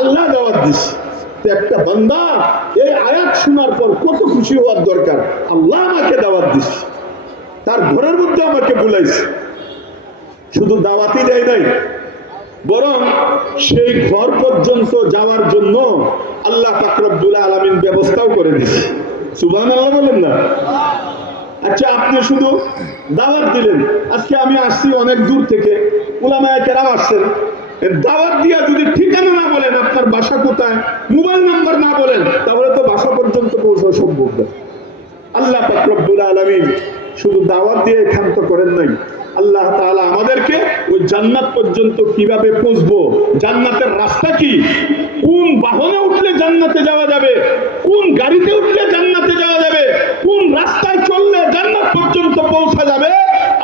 আল্লাহ দাওয়াত দিচ্ছে। একটা বান্দা এই আয়াত শোনার পর কত খুশি হওয়ার দরকার, আল্লাহ আমাকে দাওয়াত দিচ্ছে, তার ঘরের মধ্যে আমাকে বুলাইছে। শুধু দাওয়াতই দেয় নাই, বরং সেই ঘর পর্যন্ত যাওয়ার জন্য আল্লাহ পাক রব্বুল আলামিন ব্যবস্থাও করে দিচ্ছে। সুবহানাল্লাহ বলেন না? আচ্ছা, আপনি শুধু দাওয়াত দিলেন। আজকে আমি আসছি অনেক দূর থেকে, উলামায়ে কেরাম আসছেন, দাওয়াত দিয়া যদি ঠিকানা না বলেন, আপনার বাসা কোথায়, মোবাইল নাম্বার না বলেন, তাহলে তো বাসা পর্যন্ত পৌঁছা সম্ভব না। আল্লাহ পাক রব্বুল আলামিন শুধু দাওয়াত দিয়ে ক্ষান্ত করেন নাই, আল্লাহ তাআলা আমাদেরকে ওই জান্নাত পর্যন্ত কিভাবে পৌঁছবো, জান্নাতের রাস্তা কি, কোন বাহনে উঠলে জান্নাতে যাওয়া যাবে, কোন গাড়িতে উঠলে জান্নাতে যাওয়া যাবে, কোন রাস্তায় চললে জান্নাত পর্যন্ত পৌঁছা যাবে,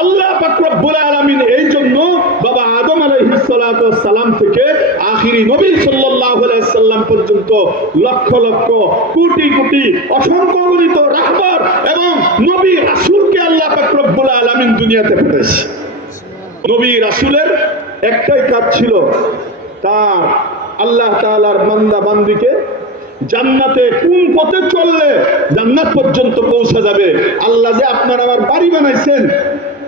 আল্লাহ পাক রব্বুল আলামিন এই জন্য বাবা আদম আলাইহিস সালাতু ওয়াস সালাম থেকে আখিরি নবী সাল্লাল্লাহু আলাইহি সাল্লাম পর্যন্ত লক্ষ লক্ষ কোটি কোটি অসংখ্য অগণিত রাহবার এবং নবী রাসূলকে আল্লাহ পাক রব্বুল আলামিন দুনিয়াতে পাঠাইছে। নবী রাসূলের একটাই কাজ ছিল, তার আল্লাহ তাআলার বান্দা বান্দীকে জান্নাতে কোন পথে চললে জান্নাত পর্যন্ত পৌঁছা যাবে। আল্লাহ যে আপনার আমার বাড়ি বানাইছেন,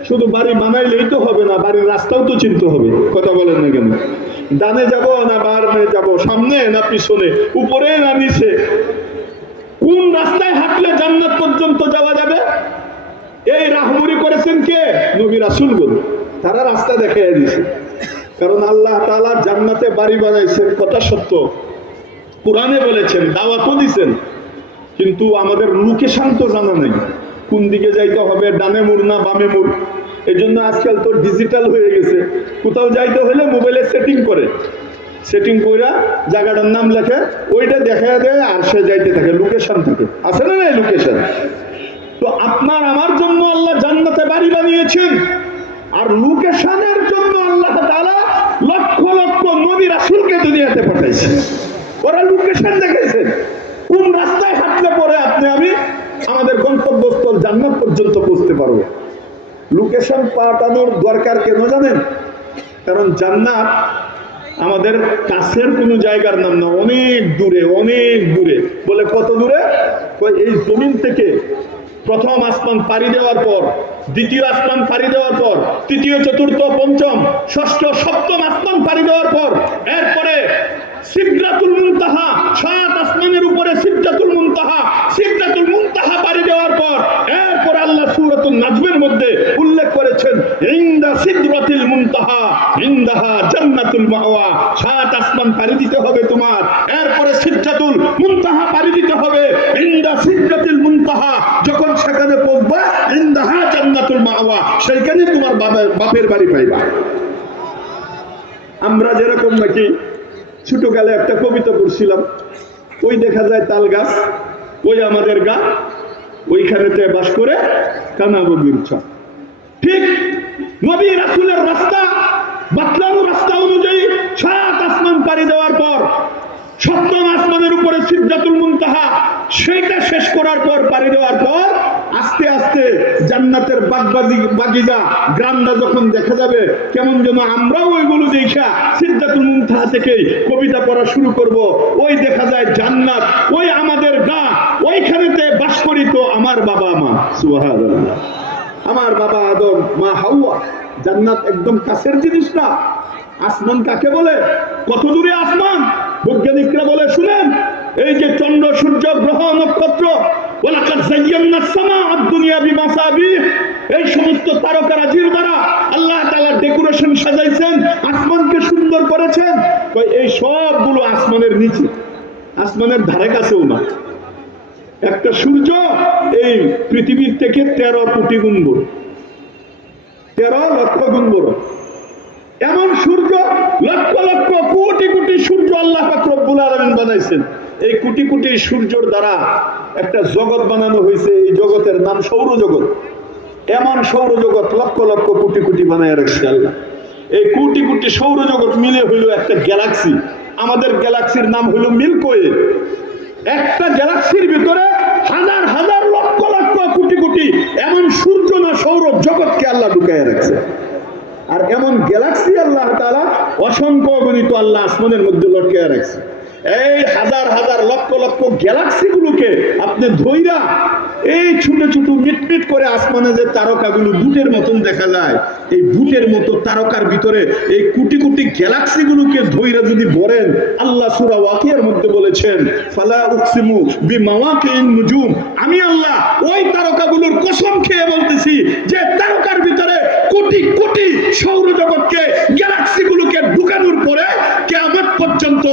শুধু বাড়ি বানাইলেই তো হবে না, বাড়ির রাস্তাও তো চিনতে হবে। কথা বলেন না কেন? ডানে যাব না বামে যাব, সামনে না পিছনে, উপরে না নিচে, কোন রাস্তায় হাঁটলে জান্নাত পর্যন্ত যাওয়া যাবে, এই রাহবরি করেছেন কে? নবী রাসূলগণ। তারা রাস্তা দেখাইয়া দিয়েছে। কারণ আল্লাহ তাআলা জান্নাতে বাড়ি বানাইছেন, কথা সত্য, কোরআনে বলেছেন, দাওয়াতও দিয়েছেন, কিন্তু আমাদের লোকেশন তো জানা নাই, কোন দিকে যাইতে হবে, ডানে মুড় না বামে মুড়। এই জন্য আজকাল তো ডিজিটাল হয়ে গেছে, কোথাও যাইতে হলে মোবাইলে সেটিং করে, সেটিং কইরা জায়গাটার নাম লেখে, ওইটা দেখা দেয়, আর সে যাইতে থাকে, লোকেশন থাকে, আছে না এই লোকেশন। তো আপনার আমার জন্য আল্লাহ জান্নাতে বাড়ি বানিয়েছেন, আর লোকেশনের জন্য আল্লাহ তাআলা লক্ষ লক্ষ নবী রাসূলকে দুনিয়াতে পাঠাইছে। ওরা লোকেশন দেখাইছেন, কোন রাস্তায় হাঁটলে পরে আপনি আমি আমাদের গন্তব্যস্থল জান্নাত পর্যন্ত পৌঁছতে পারবো। লোকেশন পাঠানোর দরকার কেন জানেন? কারণ জান্নাত আমাদের কাছের কোনো জায়গার নাম না, অনেক দূরে, অনেক দূরে। বলে কত দূরে? এই জমিন থেকে প্রথম আসমান পাড়ি দেওয়ার পর, দ্বিতীয় আসমান পাড়ি দেওয়ার পর, তৃতীয় চতুর্থ পঞ্চম ষষ্ঠ সপ্তম আসমান পাড়ি দেওয়ার পর, এরপরে সিদরাতুল মুনতাহা, ৭ আসমানের উপরে সিদরাতুল মুনতাহা, সিদরাতুল মুনতাহা পাড়ি দেওয়ার পর এরপর আল্লাহ সূরাতুন নাজমের মধ্যে উল্লেখ করেছেন, ইনদা সিদরাতুল মুনতাহা ইনদাহা জান্নাতুল মাওয়া। ৭ আসমান পাড়ি দিতে হবে তোমার, এরপরে সিদরাতুল মুনতাহা পাড়ি দিতে হবে, ইনদা সিদরাতুল মুনতাহা, যখন সেখানে পৌঁছবা ইনদাহা জান্নাতুল মাওয়া, সেইখানে তোমার বাপের বাড়ি পাইবা। আমরা যেরকম নাকি ছোটকালে একটা কবিতা পড়ছিলাম, ওই দেখা যায় তাল গাছ, ওই আমাদের গা, ওইখানেতে বাস করে কানা বগির ছক। ঠিক নবী রাসূলের রাস্তা, বাতলানো রাস্তা অনুযায়ী ৭ আসমান পাড়ি দেওয়ার পর, সপ্তম আসমানের উপরে সিদরাতুল মুনতাহা, সেইটা শেষ করার পর, পাড়ি দেওয়ার পর আস্তে আস্তে জান্নাতের বাগিচা গ্রামটা যখন দেখা যাবে, কেমন যেন আমরাও ওইগুলো দেখা সিদরাতুল মুনতাহা থেকে কবিতা পড়া শুরু করব। ওই দেখা যায় জান্নাত, ওই আমাদের গা, ওইখানেতে বাস করি তো আমার বাবা মা। সুবহানাল্লাহ। আমার বাবা আদম, মা হাওয়া। জান্নাত একদম কাছের জিনিস না। আসমান কাকে বলে? কত দূরে আসমান? বৈজ্ঞানিকরা বলে, শুনেন, এই যে চন্দ্র সূর্য গ্রহ নক্ষত্র, ওয়ালাকাদ যায়্যানাস সামাআদ দুনিয়া বিমাসাবিহ, এই সমস্ত তারকারাজির দ্বারা আল্লাহ তাআলা ডেকোরেশন সাজাইছেন, আসমানকে সুন্দর করেছেন। এই সবগুলো আসমানের নিচে, আসমানের ধারে কাছেও না। একটা সূর্য এই পৃথিবীর থেকে 13 কোটি গুণ বড়, 13 লক্ষ গুণ বড়। এমন সূর্য, লক্ষ লক্ষ কোটি কোটি সূর্য আল্লাহ পাক রব্বুল আলামিন বানাইছেন। এই কোটি কোটি সূর্যের দ্বারা একটা জগৎ বানানো হয়েছে, এই জগতের নাম সৌরজগৎ। এমন সৌরজগৎ লক্ষ লক্ষ কোটি কোটি বানায় রাখছে আল্লাহ। এই কোটি কোটি সৌরজগৎ মিলে হইল একটা গ্যালাক্সি। আমাদের গ্যালাক্সির নাম হইল মিল্কি ওয়ে। একটা গ্যালাক্সির ভিতরে হাজার হাজার লক্ষ লক্ষ কোটি কোটি এমন সূর্য না সৌর জগৎকে আল্লাহ ঢুকাইয়া রাখছে। আর এমন গ্যালাক্সি আল্লাহ তাআলা অসংখ্য অগণিত আল্লাহ আসমানের মধ্যে লটকে রাখছে। এই হাজার হাজার লক্ষ লক্ষ গ্যালাক্সি গুলোকে আপনি ধইরা এই ছোট ছোট মিটমিট করে আসমানে যে তারকাগুলো বুটের মতন দেখা যায়, এই বুটের মতো তারকার ভিতরে এই কোটি কোটি গ্যালাক্সি গুলোকে ধইরা যদি বলেন, আল্লাহ সূরা ওয়াকিয়ার মধ্যে বলেছেন ফালা উকসিমু বিমাওয়াকিন নুজুম, আমি আল্লাহ ওই তারকাগুলোর কসম খেয়ে বলতেছি যে তারকার ভিতরে কোটি কোটি সৌরজগৎকে গ্যালাক্সি গুলোকে ঢুকানোর পরে কিয়ামত পর্যন্ত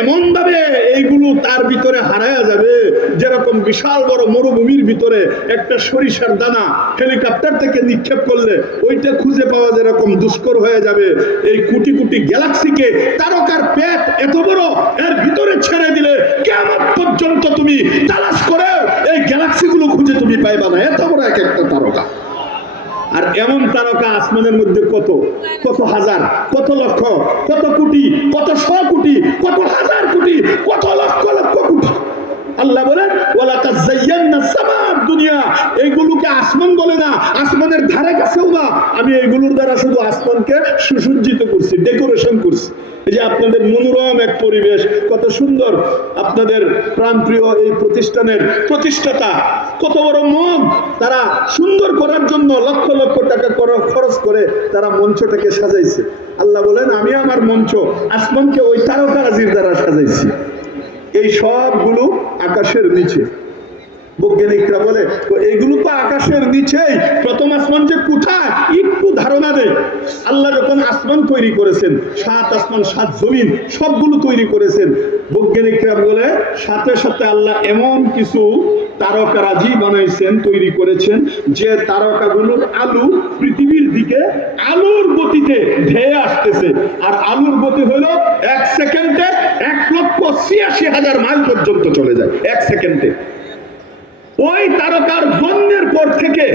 এমন ভাবে এইগুলো তার ভিতরে হারায়া যাবে, যেরকম বিশাল বড় মরুভূমির ভিতরে একটা সরিষার দানা হেলিকপ্টার থেকে নিক্ষেপ করলে ওইটা খুঁজে পাওয়া যেরকম দুষ্কর হয়ে যাবে, এই কোটি কোটি গ্যালাক্সিকে তারকার পেট এত বড় এর ভিতরে ছেড়ে দিলে কিয়ামত পর্যন্ত তুমি তালাশ করে এই গ্যালাক্সিগুলো খুঁজে তুমি পাইবা না, এত বড় এক একটা তারকা। আর এমন তারকা আসমানের মধ্যে কত কত হাজার, কত লক্ষ, কত কোটি, কত শ কোটি, কত হাজার কোটি, কত লক্ষ লক্ষ কোটি। আল্লাহ বলেন ওয়ালাকাদ যায়্যানাস সামাদ দুনিয়া, এইগুলোকে আসমান বলে না, আসমানের ধারে কাছেও না, আমি এইগুলোর দ্বারা শুধু আসমানকে সুসজ্জিত করছি, ডেকোরেশন করছি। এই যে আপনাদের মনোরম এক পরিবেশ, কত সুন্দর, আপনাদের প্রাণপ্রিয় এই প্রতিষ্ঠানের প্রতিষ্ঠাতা কত বড় মন, তারা সুন্দর করার জন্য লক্ষ লক্ষ টাকা খরচ করে তারা মঞ্চটাকে সাজাইছে। আল্লাহ বলেন আমি আমার মঞ্চ আসমানকে ওই তারকারাজির দ্বারা সাজাইছি। এই সবগুলো আকাশের নিচে। বৈজ্ঞানিকরা বলে এইগুলো তো আকাশের নিচেই, প্রথম আসমান যে কোথায় একটু ধারণা নেই। আল্লাহ যখন আসমান তৈরি করেছেন, 7 আসমান 7 জমিন সবগুলো তৈরি করেছেন, বৈজ্ঞানিকরা বলে সাথে সাথে আল্লাহ এমন কিছু তারকারাজি বানাইছেন, তৈরি করেছেন, যে তারকাগুলোর আলো পৃথিবীর দিকে আলোর গতিতে ধেয়ে আসতেছে। আর আলোর গতি হলো 1 সেকেন্ডে 1,86,000 মাইল পর্যন্ত চলে যায় 1 সেকেন্ডে। ওই তারকার জন্মের পর থেকে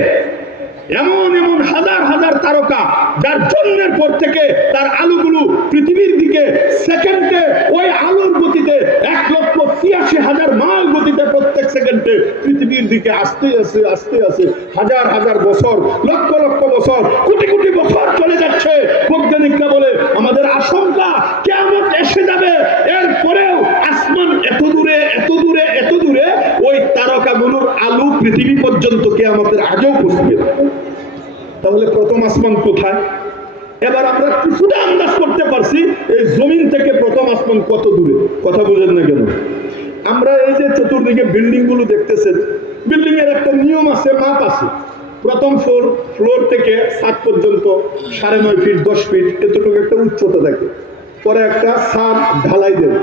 এমন এমন হাজার হাজার তারকা, যার জন্মের পর থেকে তার আলোগুলো পৃথিবীর দিকে সেকেন্ডে ওই আলোর গতিতে 1,86,000 মাইল গতিতে প্রত্যেক সেকেন্ডে পৃথিবীর দিকে আসতে আসে আসতে আসে হাজার হাজার বছর, লক্ষ লক্ষ বছর, কোটি কোটি বছর চলে যাচ্ছে। বৈজ্ঞানিকরা বলে আমাদের আশঙ্কা কিয়ামত এসে যাবে, এরপরেও আসমান এত দূরে এত দূরে এত দূরে, ওই তারকাগুলোর আলো পৃথিবী পর্যন্ত কিয়ামতের আগেও পৌঁছবে। তাহলে প্রথম আসমান কোথায়? এবার আমরা কিছুটা আন্দাজ করতে পারছি এই জমিন থেকে প্রথম আসমান কত দূরে। কথা বুঝেন না কেন? আমরা এই যে চতুর্দিকে বিল্ডিং গুলো দেখতেছেন, বিল্ডিং এর একটা নিয়ম আছে, মাপ আছে। প্রথম ফ্লোর থেকে ছাদ পর্যন্ত 9.5 ফিট 10 ফিট এতটুকু একটা উচ্চতা থাকে। পরে একটা ছাদ ঢালাই দেবে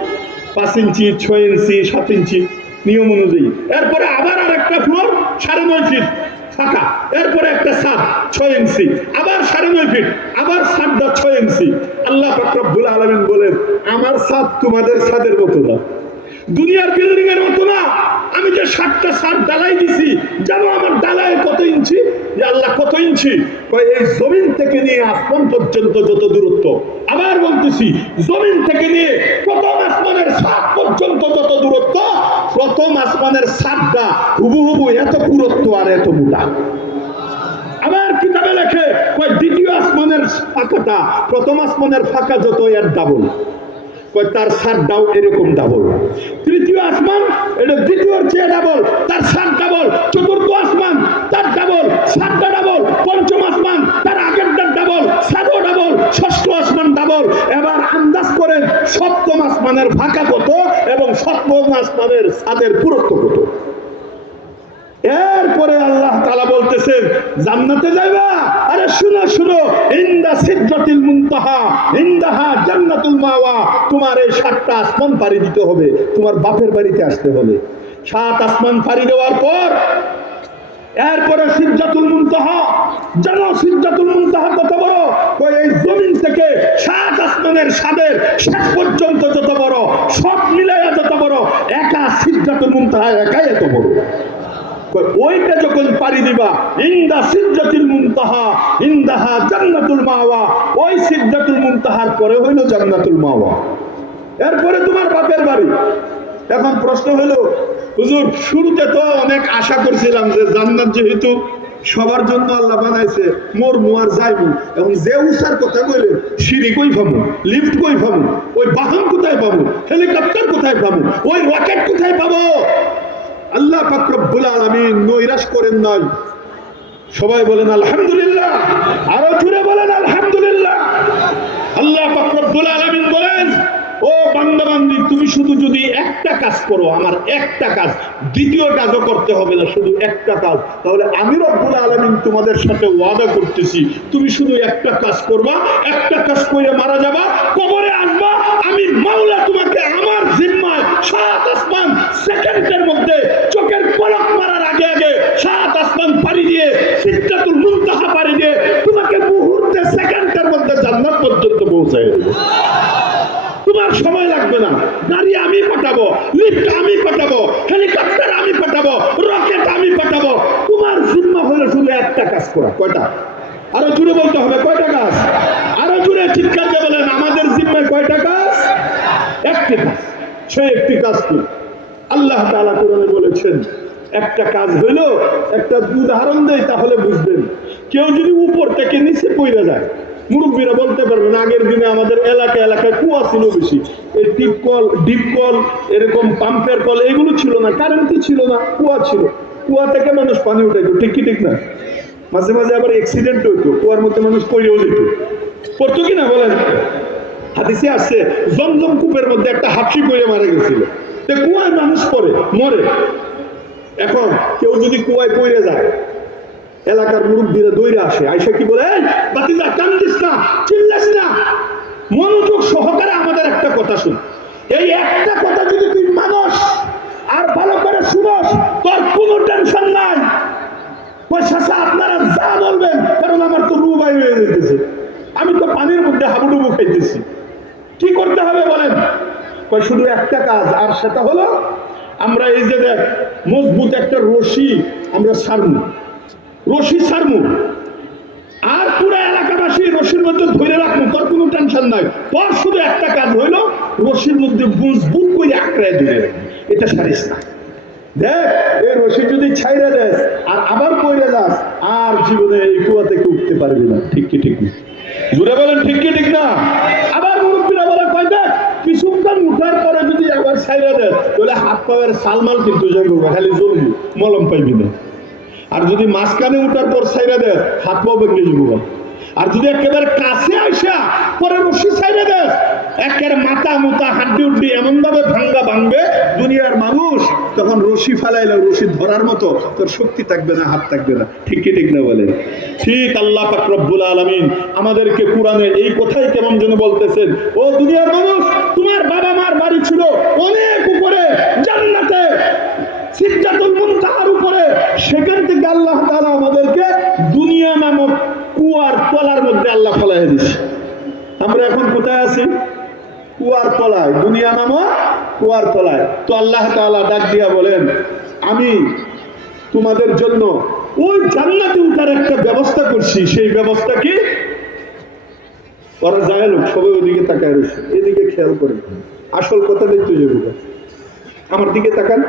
5 ইঞ্চি 6 ইঞ্চি 7 ইঞ্চি নিয়ম অনুযায়ী। এরপরে আবার আর একটা ফ্লোর 9.5 ফিট ফাঁকা, এরপরে একটা ছাদ 6 ইঞ্চি, আবার 9.5 ফিট, আবার ছাদটা 6 ইঞ্চি। আল্লাহ পাক রব্বুল আলামিন বলেন আমার ছাদ তোমাদের ছাদের মতো না, দুনিয়ার বিল্ডিং এর মতো না। আমি যে 7টা ছাদ ঢালাই দিছি, জানো আমার ঢালাই কত ইঞ্চি? যে আল্লাহ কত ইঞ্চি? এই জমিন থেকে নিয়ে আসমান পর্যন্ত যত দূরত্ব। আবার বলতেছি জমিন থেকে নিয়ে প্রথম আসমানের ছাদ পর্যন্ত যত দূরত্ব, প্রথম আসমানের ছাদটা হুবহু এত পুরুত্ব আর এত মোটা। আবার কিতাবে লেখে দ্বিতীয় আসমানের ফাঁকাটা প্রথম আসমানের ফাঁকা যত এর ডাবল, তার ছাদটাও এরকম ডাবল। তৃতীয় আসমান এটা দ্বিতীয়র চেয়ে ডাবল, তার ছাদ ডাবল। চতুর্থ আসমান তার ডাবল, ছাদটা ডাবল। পঞ্চম আসমান তার আগেরটা ডাবল, ছাদও ডাবল। ষষ্ঠ আসমান ডাবল। এবার আন্দাজ করেন সপ্তম আসমানের ফাঁকা কত এবং সপ্তম আসমানের ছাদের পুরুত্ব কত। এরপরে আল্লাহ তাআলা বলতেছেন জান্নাতে যাইবা, আরে শুনো শুনো, ইনদা সিদরাতুল মুনতাহা ইনদাহা জান্নাতুল মাওয়া। তোমার এই 7টা আসমান পাড়ি দিতে হবে, তোমার বাপের বাড়িতে আসতে হবে। 7 আসমান পাড়ি দেওয়ার পর এরপরে সিদরাতুল মুনতাহা। জানো সিদরাতুল মুনতাহা কত বড়? এই জমিন থেকে 7 আসমানের ছাদের শেষ পর্যন্ত যত বড়, সব মিলাইয়া যত বড়, একা সিদরাতুল মুনতাহা একাই এত বড়। ওইটা যখন পাড়ি দিবা, ইনদা সিদরাতুল মুনতাহা ইনদাহা জান্নাতুল মাওয়া, ওই সিদরাতুল মুনতাহার পরে হইল জান্নাতুল মাওয়া। এরপরে তোমার বাপের বাড়ি। এখন প্রশ্ন হলো হুজুর শুরুতে তো অনেক আশা করছিলাম যে জান্নাত যেহেতু সবার জন্য আল্লাহ বানাইছে মোর মুয়ার যাইবো। এবং যে উচার কথা কইলেন, সিঁড়ি কই পাবো, লিফট কই পাবো, ওই বাহন কোথায় পাবো, হেলিকপ্টার কোথায় পাবো, ওই রকেট কোথায় পাবো? আল্লাহ পাক রব্বুল আলামিন নৈরাশ করেন নাই। সবাই বলেন আলহামদুলিল্লাহ, আরো জুড়ে বলেন আলহামদুলিল্লাহ। আল্লাহ পাক রব্বুল আলামিন বলেন, ও বান্দা বান্দি, তুমি শুধু যদি একটা কাজ করো, আমার একটা কাজ, দ্বিতীয় কাজও করতে হবে না, শুধু একটা কাজ, তাহলে আমি রব্বুল আলামিন তোমাদের সাথে ওয়াদা করতেছি, তুমি শুধু একটা কাজ করবা, একটা কাজ করে মারা যাবা, কবরে আসবা, আমি মাওলা তোমাকে আমার জিম্মায় 7 আসমান সেকেন্ডের মধ্যে, চোখের পলক মারার আগে আগে 7 আসমান পাড়ি দিয়ে, সিদরাতুল মুনতাহা পাড়ি দিয়ে তোমাকে মুহূর্তে সেকেন্ডের মধ্যে জান্নাত পর্যন্ত পৌঁছায় দেব। তোমার সময় লাগবে না, গাড়ি আমি পাঠাবো, লিফট আমি পাঠাবো, হেলিকপ্টার আমি পাঠাবো, রকেট আমি পাঠাবো, তোমার জিম্মা হলো শুধু একটা কাজ করা। কয়টা? আরো জুড়ে বলতে হবে, কয়টা কাজ? আরো জুড়ে চিৎকার দিয়ে বলেন, আমাদের জিম্মায় কয়টা কাজ? একটি কাজ। সেই একটি কাজ কি? আল্লাহ তাআলা কোরআনে বলেছেন, একটা কাজ হইলো, একটা উদাহরণ দেই তাহলে বুঝবেন। কেউ যদি উপর থেকে নিচে পড়ে যায়, মুরব্বীরা বলতে পারবেন, আগের দিনে আমাদের এলাকায় কুয়া ছিল বেশি, এই ডিপ কল, এরকম পাম্পের কল এগুলো ছিল না, কারেন্ট ছিল না, কুয়া ছিল। কুয়া থেকে মানুষ পানি উঠাইতো, ঠিক কি ঠিক না? মাঝে মাঝে আবার অ্যাক্সিডেন্ট হইতো, কুয়ার মধ্যে মানুষ পড়েও যেত, পড়তো কিনা বলেন? হাদিসে আসছে, জমজম কূপের মধ্যে একটা হাফসি পড়ে মারা গেছিল, কুয়ায় মানুষ পড়ে মরে। এখন কেউ যদি কুয়ায় পড়ে যায়, এলাকার মুরব্বীরা দৌড়ে আসে, আইসা কি বলে, বাতিজা কান্দিস না, চিল্লাস না, মনোযোগ সহকারে আমাদের একটা কথা শুন। এই একটা কথা যদি তুই মানুষ আর ভালো করে শুনস, তোর কোনো টেনশন নাই। ওই শাসা আপনারা যা বলবেন, কারণ আমার তো রু বাই হয়ে যেতেছে, আমি তো পানির মধ্যে হাবুডুবু খাইতেছি। কি করতে হবে বলেন? কই শুধু একটা কাজ, আর সেটা হলো আমরা এই যে দেখ মজবুত একটা রশি আমরা ছাড়বো, রশি ছাড়বো, আর পুরো এলাকাবাসী রশির মধ্যে ধরে রাখবো, তোর কোনো টেনশন নাই। তোর শুধু একটা কাজ হইলো রশির মধ্যে মজবুত করে আঁকড়ায় ধরে রাখবি, এটা ছাড়িস না। দেখ এই রশি যদি ছাইড়া দেস আর আবার পড়ে যাস, আর জীবনে এই কুয়া থেকে উঠতে পারবি না। ঠিক কি ঠিক না? জুড়ে বলেন ঠিক কি ঠিক না? আবার মুরব্বীরা বলে, কয় দেখ কিছুক্ষণ উঠার পরে যদি আবার ছাইড়া দেস, তাহলে হাত পায়ের সালমাল কিন্তু যাইব, খালি জ্বলবি, মলম পাইবি না। আর যদি মাঝখানে উঠার পর ছাইড়া দেস, হাত পাও ভেঙে যাবো। আর যদি একেবারে কাছে আসা পরে রশি ছাইড়া দেস, একের মাথা মুতা হাড্ডি উড্ডি এমন ভাবে ভাঙবে দুনিয়ার মানুষ, তখন রশি ফালাইলে রশি ধরার মতো তোর শক্তি থাকবে না, হাত থাকবে না। ঠিক কি ঠিক না বলে? ঠিক। আল্লাহ পাক রব্বুল আলামিন আমাদেরকে কোরআনে এই কথাই কেমন যেন বলতেছেন, ও দুনিয়ার মানুষ, তোমার বাবা মার বাড়ি ছিল অনেক উপরে জান্নাতে, সিদরাতুল মুনতাহার উপরে, সেখান থেকে আল্লাহ তাআলা আমাদেরকে দুনিয়া নামক কুয়ার তলার মধ্যে আল্লাহ ফেলাই দিয়েছে। আমরা এখন কোথায় আছি? কুয়ার তলায়, দুনিয়া নামক কুয়ার তলায়। তো আল্লাহ তাআলা ডাক দিয়া বলেন, আমি তোমাদের জন্য ওই জান্নাতে উঠার একটা ব্যবস্থা করছি। সেই ব্যবস্থা কি? ওরা যায় লোক সবাই ওইদিকে তাকায় রয়েছে, এদিকে খেয়াল করে, আসল কথা দেখতে যাবো। আমার দিকে তাকান,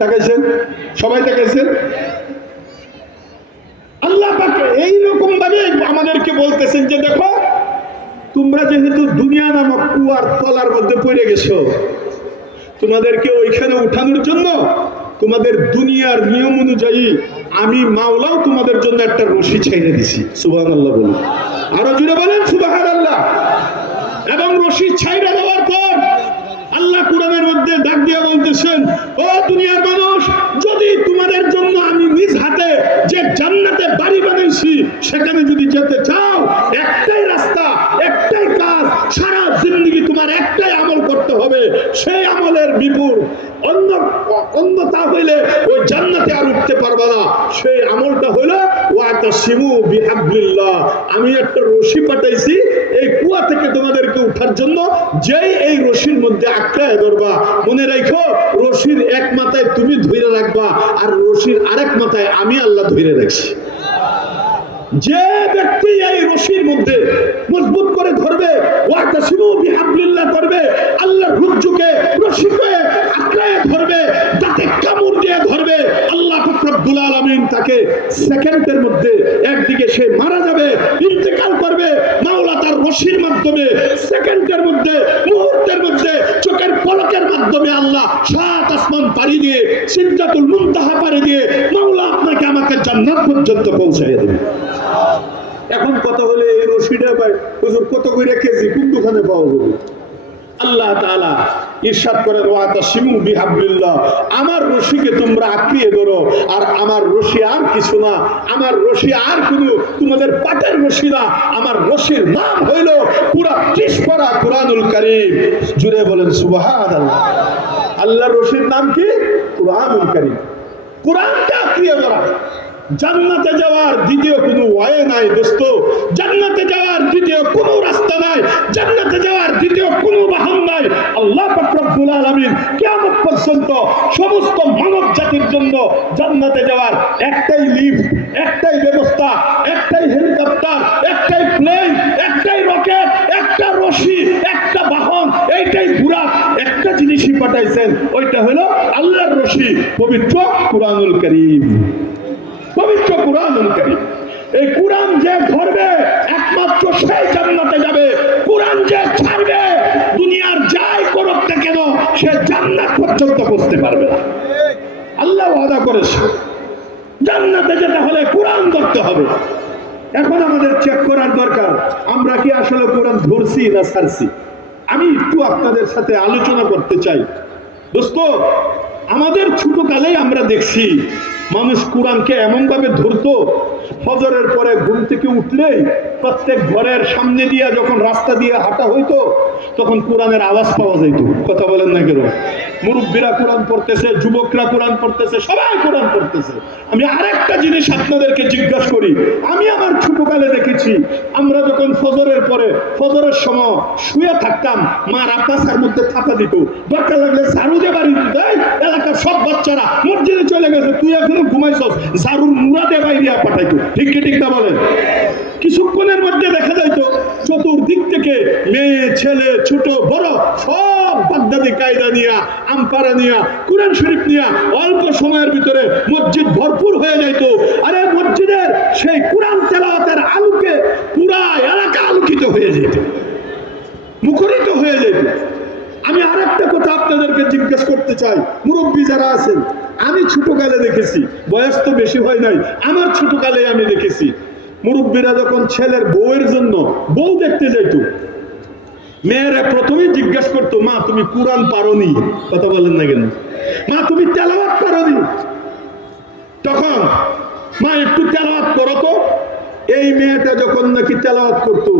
তাকাইছেন? সবাই তাকাইছেন? আল্লাহ পাক এইরকম ভাবে আমাদেরকে বলতেছেন যে দেখো, তোমরা যেহেতু দুনিয়া নামক কুয়ার তলার মধ্যে পড়ে গেছো, তোমাদেরকে ওইখানে উঠানোর জন্য তোমাদের দুনিয়ার নিয়ম অনুযায়ী আমি মাওলাও তোমাদের জন্য একটা রশি ছেড়ে দিছি। সুবহানাল্লাহ বলুন, আরো জুড়ে বলেন সুবহানাল্লাহ। এবং রশি ছেড়ে দেওয়ার পর আল্লাহ কোরআনের মধ্যে ডাক দিয়া বলতেছেন, ও দুনিয়ার মানুষ, যদি তোমাদের জন্য আমি নিজ হাতে যে জান্নাতে বাড়ি বানাইছি সেখানে যদি যেতে চাও, একটাই রাস্তা, একটাই কাজ, সারা জিন্দেগি তোমার একটাই আমল করতে হবে। সেই আমলের বিপুল অন্যতা হইলে ওই জান্নাতে আর উঠতে পারবে না। সেই আমলটা হলো ওয়াতাসিমু বিহাবলিল্লাহ, আমি একটা রশি পাঠাইছি এই কুয়া থেকে তোমাদেরকে উঠার জন্য, যেই এই রশির মধ্যে আঁকড়ায় ধরবা। মনে রাখো, রশির এক মাথায় তুমি ধরে রাখবা, আর রশির আরেক মাথায় আমি আল্লাহ ধরে রাখছি। যে ব্যক্তি এই রশির মধ্যে মজবুত করে ধরবে, ওয়াতাসিমু বিহাবলিল্লাহ করবে, আল্লাহর রজ্জুকে রশিকে আঁকড়ায় ধরবে, তাতে কামড় দিয়ে ধরবে, আল্লাহ পাক রব্বুল আলামিন তাকে সেকেন্ডের মধ্যে একদিকে সে মারা যাবে, ইন্তেকাল করবে, মাওলা তার রশির মাধ্যমে সেকেন্ডের মধ্যে, মুহূর্তের মধ্যে, চোখের পলকের মাধ্যমে আল্লাহ 7 আসমান পাড়ি দিয়ে, সিদরাতুল মুনতাহা পাড়ি দিয়ে মাওলা আপনাকে আমাকে জান্নাত পর্যন্ত পৌঁছাইয়া দেবে। এখন কথা হলে এই রশিটা ভাই হুজুর কত করে কেজি, কোন দোকানে পাওয়া যাবে? আল্লাহ তাআলা ইরশাদ করেন, ওয়াতাসিমু বিহাবলিল্লাহ, আমার রশিকে তোমরা আঁকড়িয়ে ধরো। আর আমার রশি আর কিছু না, আমার রশি আর কোনো তোমাদের পাটের রশি না, আমার রশির নাম হইল পুরা 30 পারা কুরআনুল কারীম। জুড়ে বলেন সুবহানাল্লাহ। আল্লাহর রশির নাম কি? কুরআনুল কারীম। কুরআনকে আঁকড়িয়ে ধরা। জান্নাতে যাওয়ার দ্বিতীয় কোনো ওয়ে নাই দোস্ত, জান্নাতে যাওয়ার দ্বিতীয় কোনো রাস্তা নাই, জান্নাতে যাওয়ার দ্বিতীয় কোনো বাহন নাই। আল্লাহ পাক রব্বুল আলামিন কিয়ামত পর্যন্ত সমস্ত মানব জাতির জন্য জান্নাতে যাওয়ার একটাই লিফট, একটাই ব্যবস্থা, একটাই হেলিকপ্টার, একটাই প্লেন, একটাই রকেট, একটা রশি, একটা বাহন, এইটাই বুরাক, একটা জিনিসই পাঠাইছেন, ওইটা হলো আল্লাহর রশি, পবিত্র কুরআনুল কারীম। পবিত্র কুরআনুল কারীম। এই কুরআন যে ধরবে একমাত্র সেই জান্নাতে যাবে। কুরআন যে ছাড়বে দুনিয়ার যাই করুক না কেন সে জান্নাত পর্যন্ত পৌঁছতে পারবে না। আল্লাহ ওয়াদা করেছে জান্নাতে যেতে হলে কুরআন ধরতে হবে। এখন আমাদের চেক করার দরকার আমরা কি আসলে কুরআন ধরছি না ছাড়ছি। আমি একটু আপনাদের সাথে আলোচনা করতে চাই। দোস্ত, আমাদের ছোটকালেই আমরা দেখছি মানুষ কোরআনকে এমন ভাবে ধরতো, ফজরের পরে ঘুম থেকে উঠলেই প্রত্যেক ঘরের সামনে দিয়ে যখন রাস্তা দিয়ে হাঁটা হইতো তখন কোরআনের আওয়াজ পাওয়া যাইতো। কথা বলেন না কেন? মুরব্বীরা কোরআন পড়তেছে, যুবকরা কোরআন পড়তেছে, সবাই কোরআন পড়তেছে। আমি আরেকটা জিনিস আপনাদেরকে জিজ্ঞাসা করি, আমি আমার ছোটকালে দেখেছি আমরা যখন ফজরের পরে ফজরের সময় শুয়ে থাকতাম, মা রাপাসার মধ্যে থাপা দিত, দরকার লাগলে ঝাড়ু দিয়ে বাড়ি দিত। এলাকার সব বাচ্চারা মসজিদে চলে গেছে, তুই এখনো ঘুমাইছস, ঝাড়ুর মুড়াতে বাইরে পাঠাইতো। ঠিক কি ঠিক না বলেন? কিছুক্ষণের মধ্যে দেখা যাইতো চতুর্দিক থেকে মেয়ে ছেলে ছোট বড় সব বাগদাদি কায়দা নিয়া, আমপারা নিয়া, কুরআন শরীফ নিয়া অল্প সময়ের ভিতরে মসজিদ ভরপুর হয়ে যাইতো। আরে মসজিদের সেই কুরআন তেলাওয়াতের আলোকে পুরা এলাকা আলোকিত হয়ে যেত, মুখরিত হয়ে যেত। আমি আরেকটা কথা আপনাদেরকে জিজ্ঞেস করতে চাই, মুরব্বী যারা আছেন, আমি ছোটকালে দেখেছি, বয়স তো বেশি হয় নাই, আমার ছোটকালে আমি দেখেছি মুরব্বীরা যখন ছেলের বউয়ের জন্য বউ দেখতে যাইতো, মেয়েরা প্রথমেই জিজ্ঞাসা করতো, মা তুমি কুরআন পারোনি? কথা বলেন না কেন? মা তুমি তেলাওয়াত পারোনি? তখন মা একটু তেলাওয়াত করো তো। এই মেয়েটা যখন নাকি তেলাওয়াত করতো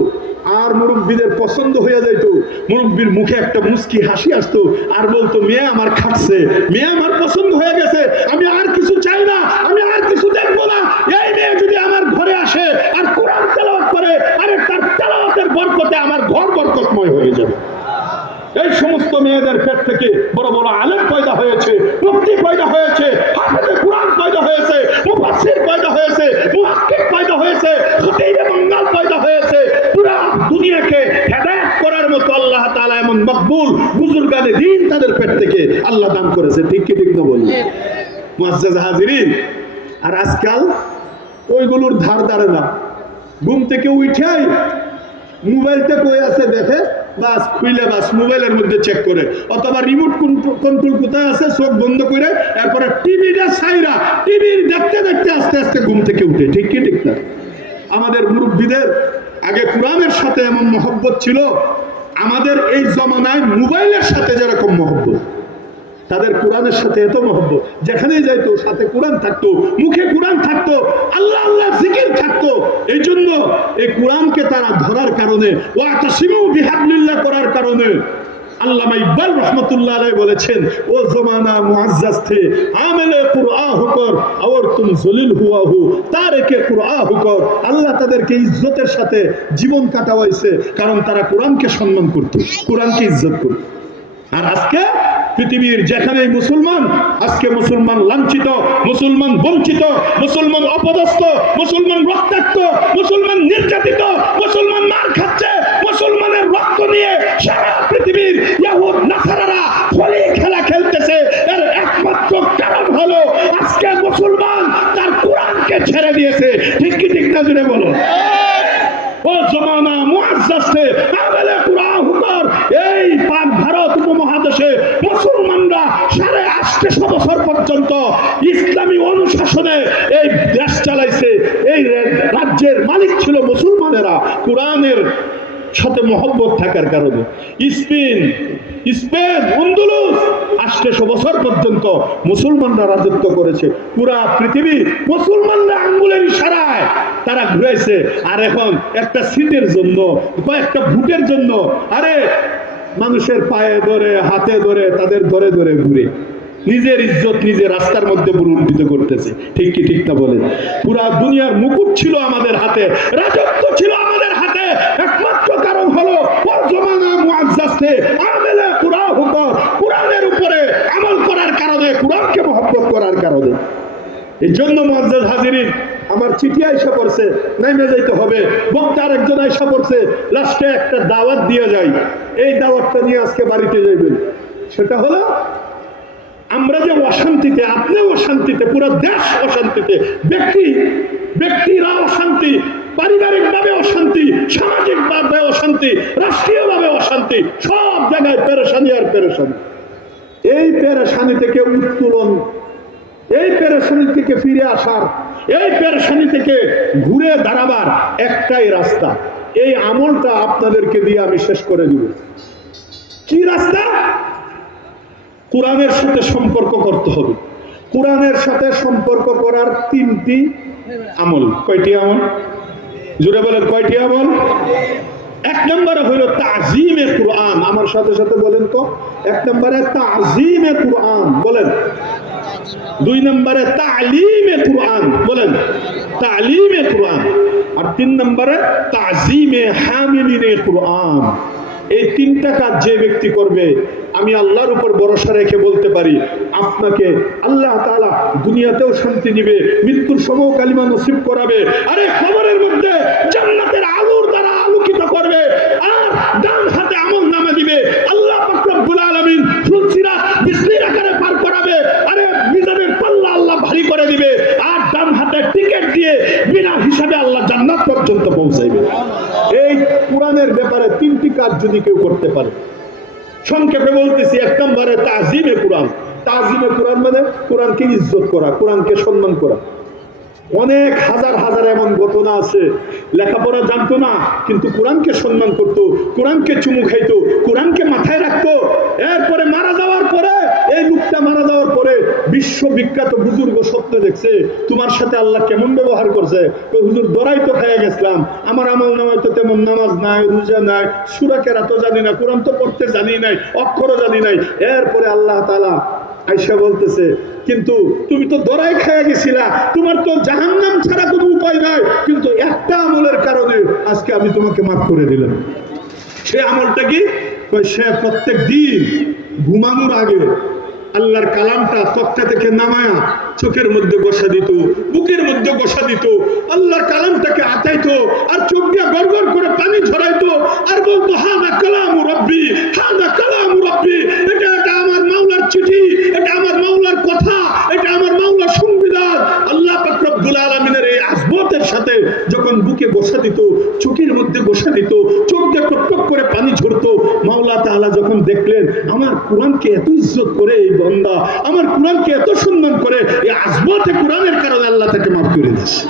আর মুরব্বীদের পছন্দ হয়ে যাইতো, মুরব্বীর মুখে একটা মুস্কি হাসি আসতো আর বলতো, মেয়ে আমার খাটছে, মেয়ে আমার পছন্দ হয়ে গেছে, আমি আর কিছু চাই না, আমি আর কিছু দেখবো না। এই মেয়ে যদি আমার ঘরে আসে আর কোরআন তেলাওয়াত করে, আরে তার তেলাওয়াতের বরকতে আমার ঘর বরকতময় হয়ে যাবে। এই সমস্ত মেয়েদের পেট থেকে বড় বড় আলেম পয়দা হয়েছে, মুফতি পয়দা হয়েছে, হাফেজে কুরআন পয়দা হয়েছে, মুফাসসির পয়দা হয়েছে, মুহাক্কিক পয়দা হয়েছে, খতীবে বাঙ্গাল পয়দা হয়েছে। পুরা দুনিয়াকে হেদায়েত করার মতো আল্লাহ তাআলা এমন মকবুল বুজুর্গানে দ্বীন তাদের পেট থেকে আল্লাহ দান করেছে। ঠিক কি ঠিক না বলি? মুআজ্জাজ হাজিরিন, আর আজকাল ওইগুলোর ধার ধারে না, ঘুম থেকে উঠেই মোবাইলটা কই আছে দেখে, বাস খুইলে বাস মোবাইলের মধ্যে চেক করে, অথবা রিমোট কন্ট্রোল কোথায় আছে চোখ বন্ধ করে এরপরে টিভিটা ছাইরা টিভি দেখতে দেখতে আস্তে আস্তে ঘুম থেকে উঠে। ঠিক কি ঠিক না? আমাদের মুরব্বীদের আগে কোরআনের সাথে এমন মহব্বত ছিল, আমাদের এই জমানায় মোবাইলের সাথে যেরকম মহব্বত, তাদের কোরআনের সাথে এত মহব্বত, যেখানেই যাইতো সাথে কোরআন থাকতো, মুখে কোরআন থাকতো, আল্লাহ আল্লাহ জিকির থাকতো। এই জন্য এই কোরআনকে তারা ধরার কারণে, ওয়াতাসিমু বিহাবলিল্লাহ করার কারণে আল্লামা ইকবাল রহমতুল্লাহ আলাইহি বলেছেন, ও জমানা মুআজ্জাজ থে আমেলে কুরআন হুকর और तुम জলিল হুয়া হু তারেকে কুরআন হুকর। আল্লাহ তাদেরকে ইজ্জতের সাথে জীবন কাটাইছে, কারণ তারা কোরআনকে সম্মান করত, কোরআনকে ইজ্জত করত। আর আজকে পৃথিবীর যেখানে মুসলমান, আজকে মুসলমান লাঞ্ছিত, মুসলমান বঞ্চিত, মুসলমান অপদস্থ, মুসলমান রক্তাক্ত, মুসলমান নির্যাতিত, মুসলমান মার খাচ্ছে, মুসলমানের রক্ত নিয়ে সারা পৃথিবীর ইহুদ নাসারারা হোলি খেলা খেলতেছে। এর একমাত্র কারণ হলো আজকে মুসলমান তার কোরআন মুসলমানরা 850 বছর পর্যন্ত ইসলামী অনুশাসনে এই দেশ চালাইছে। এই রাজ্যের মালিক ছিল মুসলমানেরা কোরআনের সাথে মহব্বত থাকার কারণে। স্পেন, আন্দোলুস 800 বছর পর্যন্ত মুসলমানরা রাজত্ব করেছে। পুরা পৃথিবী মুসলমানরা আঙ্গুলের ইশারায় তারা ঘুরাইছে। আর এখন একটা সিটের জন্য, কয়েকটা ভোটের জন্য আরে মানুষের পায়ে ধরে, হাতে ধরে, তাদের ধরে ধরে ঘুরে নিজের ইজ্জত নিজে রাস্তার মধ্যে বুলুণ্ঠিত করতেছে। ঠিক কি ঠিক না বলেন? পুরা দুনিয়ার মুকুট ছিল আমাদের হাতে, রাজত্ব ছিল আমাদের হাতে। একমাত্র কারণ হলো কোরআনের উপরে আমল করার কারণে, কোরআনকে মহব্বত করার কারণে। এই জন্য মুআজ্জাজ হাজিরিন, আমার চিঠি আইসা পড়ছে, নাইমে যাইতে হবে। বক্তা আরেকজন আইসা পড়ছে, লাস্টে একটা দাওয়াত দিয়ে যায়। এই দাওয়াতটা নিয়ে আজকে বাড়িতে যাইবেন। সেটা হলো আমরা যে অশান্তিতে, আপনি অশান্তিতে, পুরো দেশ অশান্তিতে, ব্যক্তিরা অশান্তি, পারিবারিকভাবে অশান্তি, সামাজিকভাবে অশান্তি, রাষ্ট্রীয়ভাবে অশান্তি, সব জায়গায় পেরেশানি আর পেরেশানি। এই পেরেশানি থেকে উত্তোলন, এই পেরেশানি থেকে ফিরে আসার, এই পেরেশানি থেকে ঘুরে দাঁড়াবার একটাই রাস্তা। এই আমলটা আপনাদেরকে দিয়ে আমি শেষ করে দিব। কি রাস্তা? কোরআনের সাথে সম্পর্ক করতে হবে। কোরআনের সাথে সম্পর্ক করার 3টি আমল। কয়টি আমল? জুড়ে বলেন, কয়টি আমল? 1 নম্বরে হলো তাজিমে কোরআন। আমার সাথে সাথে বলেন তো। 1 নম্বরে তাজিমে কোরআন বলেন। 2 নম্বরে তালিমে কোরআন বলেন, তালিমে কোরআন। আর 3 নম্বরে তাজিমে হামিলিনে কোরআন। এই 3টা কাজ যে ব্যক্তি করবে, আমি আল্লাহর উপর ভরসা রেখে বলতে পারি, আপনাকে আল্লাহ তাআলা দুনিয়াতেও শান্তি দিবে, মৃত্যুর সময় কালিমা নসিব করাবে, আরে কবরের মধ্যে জান্নাতের আলোর দ্বারা আলোকিত করবে, আর ডান হাতে আমল নামা দিবে। আল্লাহ পাক রব্বুল আলামিন ফুলসিরাত বিজলির আকারে পার করাবে, আরে মিজানের পাল্লা আল্লাহ ভারী করে দিবে, আর ডান হাতে টিকেট দিয়ে বিনা হিসাবে আল্লাহ জান্নাত পর্যন্ত পৌঁছাইবে। এই কোরআনের ব্যাপারে 3টি কাজ যদি কেউ করতে পারে, সংক্ষেপে বলতেছি। 1 নম্বরে তাজিমে কোরআন। তাজিমে কোরআন মানে কোরআনকে ইজ্জত করা, কোরআনকে সম্মান করা। অনেক হাজার হাজার এমন ঘটনা আছে, লেখাপড়া জানতো না কিন্তু কোরআনকে সম্মান করতো, কোরআনকে চুমু খাইতো, কোরআনকে মাথায় রাখতো। এরপরে মারা যাওয়ার পরে, এই লোকটা মারা যাওয়ার পরে বিশ্ববিখ্যাত বুজুর্গ স্বপ্ন দেখছে, তোমার সাথে আল্লাহ কেমন ব্যবহার করছে। হুজুর দরাই তো খেয়ে গেছিলাম, আমার আমল নামায় তো তেমন নামাজ নাই, রোজা নাই, সূরা কেরাত জানি না, কোরআন তো পড়তে জানি নাই, অক্ষরও জানি নাই। এরপরে আল্লাহ তাআলা আয়েশা বলতেছে, কিন্তু তুমি তো দরাই খেয়ে গেছিলা, তোমার তো জাহান্নাম ছাড়া কোনো উপায় নাই, কিন্তু একটা আমলের কারণে আজকে আমি তোমাকে মাফ করে দিলাম। সে আমলটা কি? সে প্রত্যেক দিন ঘুমানোর আগে আল্লাহর কালামটা তক্তা থেকে নামায়া চোখের মধ্যে বসা দিত, বুকের মধ্যে বসা দিত, আল্লাহর কালামটাকে আতাইতো, আর চোখ দিয়ে গড়গড় করে পানি ঝরাইতো, আর বলতো, হাদা কালামু রাব্বি, হাদা কালামু রাব্বি। এটা আমার মাওলার চিঠি, এটা আমার মাওলার কথা, এটা আমার মাওলার সংবিধান। আল্লাহ পাক রব্বুল আলামিনের এই আযমতের সাথে যখন বুকে বসা দিত, চোখের মধ্যে বসা দিত, চোখ দিয়ে টপটপ করে পানি ঝরতো, মাওলা তাআলা যখন দেখলেন আমার কোরআনকে এত ইজ্জত করে এই বান্দা, আমার কোরআনকে এত সম্মান করে, এই আযমতে কোরআনের কারণে আল্লাহ তাকে মাফ করে দিয়েছে।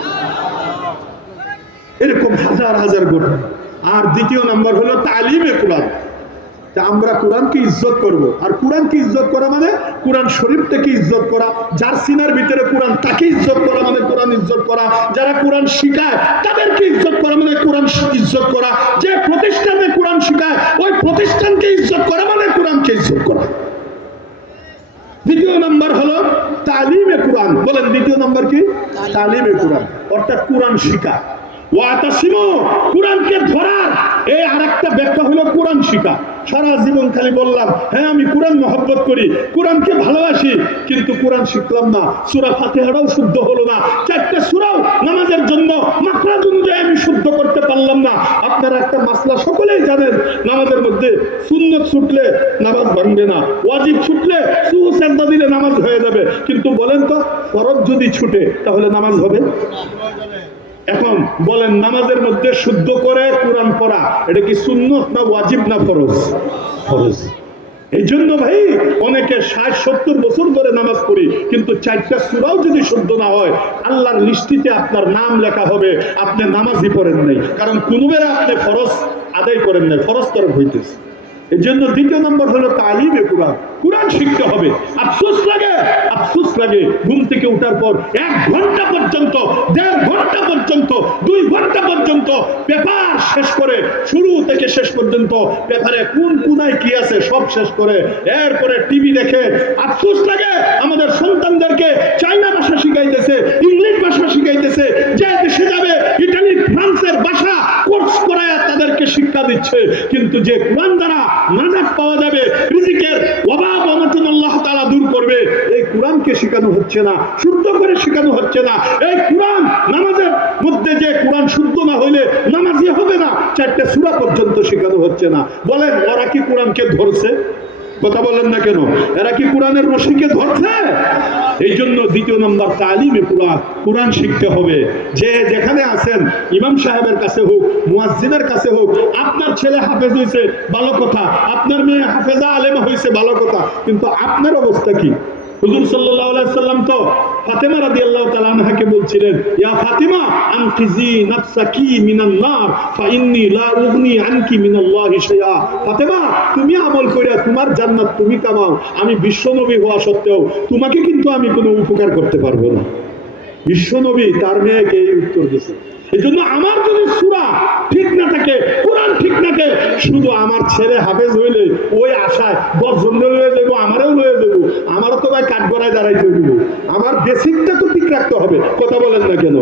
এরকম হাজার হাজার ঘটনা। আর 2 নম্বর হলো তালিমে কোরআন। আমরা কোরআনকে ইজ্জত করব। আর কোরআনকে ইজ্জত করা মানে কোরআন শরীফটাকে ইজ্জত করা, যার সিনার ভিতরে কোরআন তাকে ইজ্জত করা মানে কোরআন ইজ্জত করা, যারা কোরআন শিখায় তাদেরকে ইজ্জত করা মানে কোরআন ইজ্জত করা, যে প্রতিষ্ঠানে কোরআন শিখায় ওই প্রতিষ্ঠানকে ইজ্জত করা মানে কোরআনকে ইজ্জত করা। 2 নম্বর হলো তালিমে কোরআন। বলেন 2 নম্বর কি? তালিমে কোরআন, অর্থাৎ কোরআন শিখা। ওয়াতাসিমু, কোরআনকে ধরার এই আরেকটা ব্যাখ্যা হলো কোরআন শিখা। সারা জীবন খালি বললাম, হ্যাঁ আমি কোরআন মহব্বত করি, কোরআনকে ভালোবাসি, কিন্তু কোরআন শিখলাম না, সূরা ফাতিহাটাও শুদ্ধ হলো না, 4টে সূরাও নামাজের জন্য মাখরাজ অনুযায়ী আমি শুদ্ধ করতে পারলাম না। আপনারা একটা মাসলা সকলেই জানেন, নামাজের মধ্যে সুন্নত ছুটলে নামাজ ভাঙবে না, ওয়াজিব ছুটলে সুজুদ সিজদা দিলে নামাজ হয়ে যাবে, কিন্তু বলেন তো ফরজ যদি ছুটে তাহলে নামাজ হবে? এখন বলেন, নামাজের মধ্যে শুদ্ধ করে কোরআন পড়া এটা কি সুন্নত না ওয়াজিব না ফরজ? ফরজ। এই জন্য ভাই অনেকে 60-70 বছর ধরে নামাজ পড়ি, কিন্তু 4টা সূরাও যদি শুদ্ধ না হয়, আল্লাহর লিস্টিতে আপনার নাম লেখা হবে আপনি নামাজই পড়েন নাই, কারণ কোনবেলা আপনি ফরজ আদায় করেন নাই, ফরজ তরফ হইতেছে। এই জন্য দ্বিতীয় নম্বর হলো তালিমে কোরআন। কোরআন শিখতে হবে। আফসোস লাগে ঘুম থেকে উঠার পর 1 ঘন্টা পর্যন্ত, 1.5 ঘন্টা পর্যন্ত, 2 ঘন্টা পর্যন্ত পেপার শেষ করে, শুরু থেকে শেষ পর্যন্ত পেপারে কোন কোনায় কি আছে সব শেষ করে এরপরে টিভি দেখে। আফসোস লাগে আমাদের সন্তানদেরকে চাইনা ভাষা শিখাইতেছে, ইংলিশ ভাষা শিখাইতেছে, যে দেশে যাবে ইটালি ফ্রান্সের ভাষা কোর্স করায় তাদেরকে শিক্ষা দিচ্ছে, কিন্তু যে কোরআন দ্বারা নাজাত পাওয়া যাবে, রিজিকের অভাব অনটন আল্লাহ তাআলা দূর করবে, এই কোরআনকে শেখানো হচ্ছে না, শুদ্ধ করে শেখানো হচ্ছে না। এই কোরআন নামাজের মধ্যে যে কোরআন শুদ্ধ না হইলে নামাজই হবে না, 4টা সূরা পর্যন্ত শেখানো হচ্ছে না। বলেন ওরা কি কোরআনকে ধরছে? কথা বলেন না কেন? এরা কি কোরআনের রশিকে ধরছে? এই জন্য দ্বিতীয় নম্বর তালিমে কোরআন। কোরআন শিখতে হবে। যে যেখানে আছেন, ইমাম সাহেবের কাছে হোক, মুয়াজ্জিনের কাছে হোক, আপনার ছেলে হাফেজ হয়েছে ভালো কথা, আপনার মেয়ে হাফেজা আলেমা হয়েছে ভালো কথা, কিন্তু আপনার অবস্থা কি? হুজুর সাল্লাল্লাহু আলাইহি সাল্লাম তো ফাতেমা রাদিয়াল্লাহু তাআলা আনহাকে বলছিলেন, ইয়া ফাতিমা আনকিজি নাফসাকি মিনান নার ফাইন্নী লা উগনি আনকি মিনাল্লাহি শাইআ। ফাতেমা, তুমি আমল কইরা তোমার জান্নাত তুমি কামাও, আমি বিশ্বনবী হওয়া সত্ত্বেও তোমাকে কিন্তু আমি কোনো উপকার করতে পারবো না। বিশ্বনবী তার মেয়েকে এই উত্তর দিয়েছে। এই জন্য আমার যদি সূরা ঠিক না থাকে, কোরআন ঠিক না থাকে, শুধু আমার ছেলে হাফেজ হইলে ওই আশায় 10 জন লয়ে যাবো, আমারও লয়ে যাবো, আমারও তো ভাই কাঠগড়ায় দাঁড়াইতে হইব। আমার বেসিকটা তো ঠিক রাখতে হবে। কথা বলেন না কেন?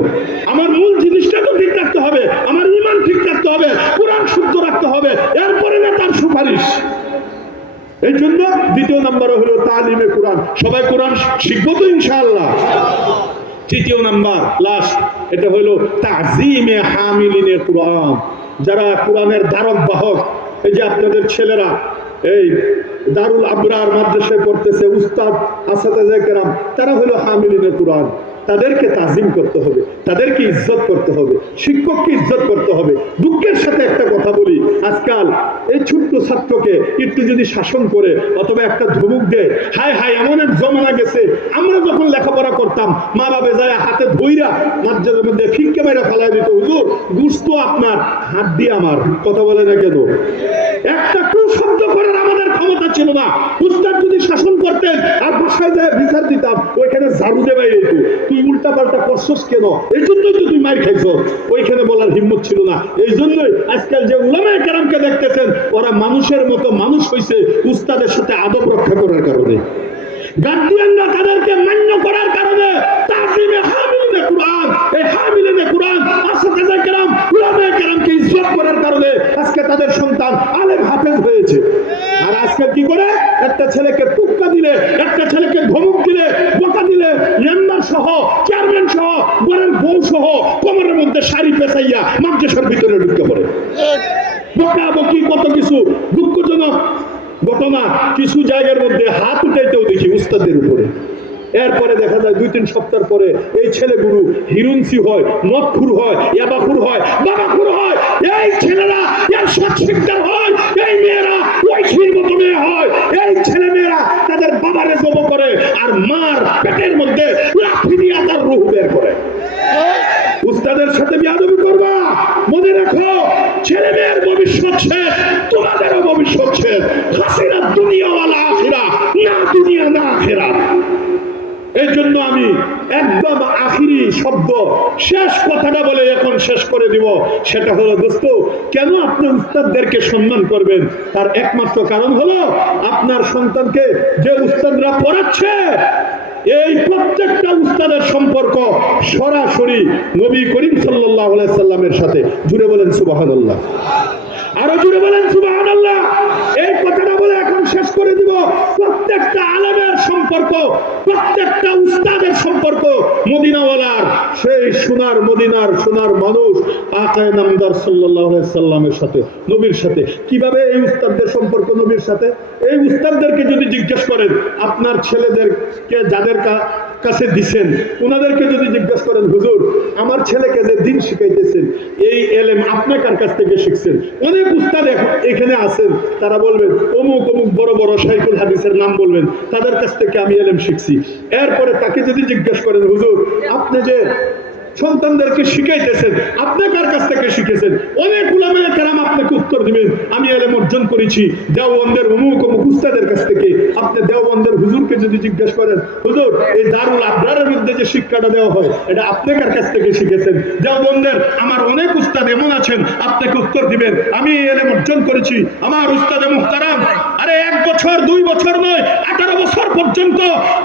আমার মূল জিনিসটা তো ঠিক রাখতে হবে, আমার ঈমান ঠিক রাখতে হবে, কোরআন শুদ্ধ রাখতে হবে, এরপরে না তার সুপারিশ। এই জন্য দ্বিতীয় নম্বরে হলো তালিমে কোরআন। সবাই কোরআন শিখবো তো ইনশাআল্লাহ। তৃতীয় নাম্বার লাস্ট, এটা হলো তাজিমে হামিলিনে কোরআন। যারা কোরআনের ধারক বাহক, এই যে আপনাদের ছেলেরা এই দারুল আবরার মাদ্রাসায় পড়তেছে, উস্তাদ আসাতাজে কেরাম, তারা হলো হামিলিনে কোরআন। তাদেরকে তাজিম করতে হবে, তাদেরকে ইজ্জত করতে হবে, শিক্ষককে ইজ্জত করতে হবে। দুঃখের সাথে একটা কথা বলি, আজকাল এই ছোট্ট ছাত্রকে একটু যদি শাসন করে অথবা একটা ধমক দেয়, হায় হায় এমন এক জমানা গেছে, আমরা যখন লেখাপড়া করতাম মা বাবা যায় হাতে ধইরা মাদ্রাসার মধ্যে ফিক্কে বাইরে ফেলাই দিত, হুজুর গুস্ত আপনার, হাত দিয়ে আমার। কথা বলে না কেন? একটা শব্দ করার আমাদের ক্ষমতা ছিল না। উস্তাদ যদি শাসন করতেন আর বাসায় যায় বিচার দিতাম, ওইখানে ঝাড়ু দেবাই যেত, তুই উল্টা পাল্টা করছস কেন, এই জন্যই তো তুই মার খাইছ। ওইখানে বলার হিম্মত ছিল না। এই জন্যই আজকাল যে উলামায়ে কেরামকে দেখতেছেন, ওরা মানুষের মতো মানুষ হইছে উস্তাদের সাথে আদব রক্ষা করার কারণে, গার্ডিয়ানরা তাদেরকে মান্য করার কারণে। তাজিমে হামিলিনে কোরআন, এই হামিলিনে কোরআন আসাতাজে কেরাম, উলামায়ে কেরামকে ইজ্জত করার কারণে আজকে তাদের সন্তান আলেম হাফেজ হয়েছে। আর আজকে কি করে? একটা ছেলেকে টুক্কা দিলে, একটা ছেলেকে ধমক দিলে, বকা দিলে, মেম্বার সহ, চেয়ারম্যান সহ, ঘরের বউ সহ কোমরের মধ্যে শাড়ি পেঁচাইয়া মাদ্রাসার ভিতরে ঢুকে পড়ে। বকা বকি কত কিছু দুঃখজনক ঘটনা। কিছু জায়গার মধ্যে হাত উঠাইতেও দেখি উস্তাদের উপরে। এরপরে দেখা যায় 2-3 সপ্তাহ পরে এই ছেলেগুলো হিরুনসি হয়, মদখুর হয়, ইয়াবাখুর হয়, বাবাখুর হয়। এই ছেলেরা এর শিক্ষার হয়, এই মেয়েরা ওই ছির মতো মেয়ে হয়। এই ছেলে মেয়েরা তাদের বাবারে জব করে আর মার পেটের মধ্যে লাঠি দিয়ে তার রূহ বের করে। উস্তাদের সাথে বিয়াদবি করবা, মনে রাখো ছেলে মেয়ের ভবিষ্যৎ শেষ, তোমাদেরও ভবিষ্যৎ শেষ। হাসিনা দুনিয়া ওয়ালা আখিরা, না দুনিয়া না আখিরা। এই জন্য আমি একদম আখিরি শব্দ, শেষ কথাটা বলে এখন শেষ করে দিব। সেটা হলো, দোস্ত, কেন আপনি উস্তাদদেরকে সম্মান করবেন? তার একমাত্র কারণ হলো আপনার সন্তানকে যে উস্তাদরা পড়াচ্ছে, এই প্রত্যেকটা উস্তাদের সম্পর্ক সরাসরি নবী করিম সাল্লাল্লাহু আলাইহি সাল্লামের সাথে। জুড়ে বলেন সুবহানাল্লাহ, আরো জুড়ে বলেন সুবহানাল্লাহ। এই কথাটা বলে এখন শেষ করে দিব। প্রত্যেকটা আলেমের সম্পর্ক, প্রত্যেকটা উস্তাদের সম্পর্ক মদিনাওয়ালার, সেই সোনার মদিনার সোনার মানুষ আকায়ে নামদার সাল্লাল্লাহু আলাইহি সাল্লামের সাথে, নবীর সাথে। কিভাবে এই উস্তাদদের সম্পর্ক নবীর সাথে? এই উস্তাদদেরকে যদি জিজ্ঞেস করেন, আপনার ছেলেদেরকে যাদের কাছে দিছেন, ওনাদেরকে যদি জিজ্ঞেস করেন হুজুর আমার ছেলেকে যে দিন শিখাইতেছেন এই এলেম আপনি কার কাছ থেকে শিখছেন? অনেক উস্তাদ এখানে আছেন, তারা বলবেন অমুক অমুক বড় বড় শাইখুল হাদিসের নাম বলবেন, তাদের কাছ থেকে আমি এলেম শিখছি। এরপরে তাকে যদি জিজ্ঞেস করেন হুজুর আপনি যে সন্তানদেরকে শিখাইতেছেন আপনি কার কাছ থেকে শিখেছেন? অনেক উলামায়ে কেরাম আপনাকে উত্তর দিবেন আমি এলেম অর্জন করেছি দেওবন্দের অমুক অমুক উস্তাদের কাছ থেকে। আপনি দেওবন্দের হুজুরকে যদি জিজ্ঞেস করেন হুজুর এই দারুল আবরারের মধ্যে যে শিক্ষাটা দেওয়া হয় এটা আপনি কার কাছ থেকে শিখেছেন? দেওবন্দের আমার অনেক উস্তাদ এমন আছেন, আপনাকে উত্তর দিবেন আমি এই এলেম অর্জন করেছি আমার উস্তাদে মুহতারাম। আরে 1 বছর 2 বছর নয় 18 বছর পর্যন্ত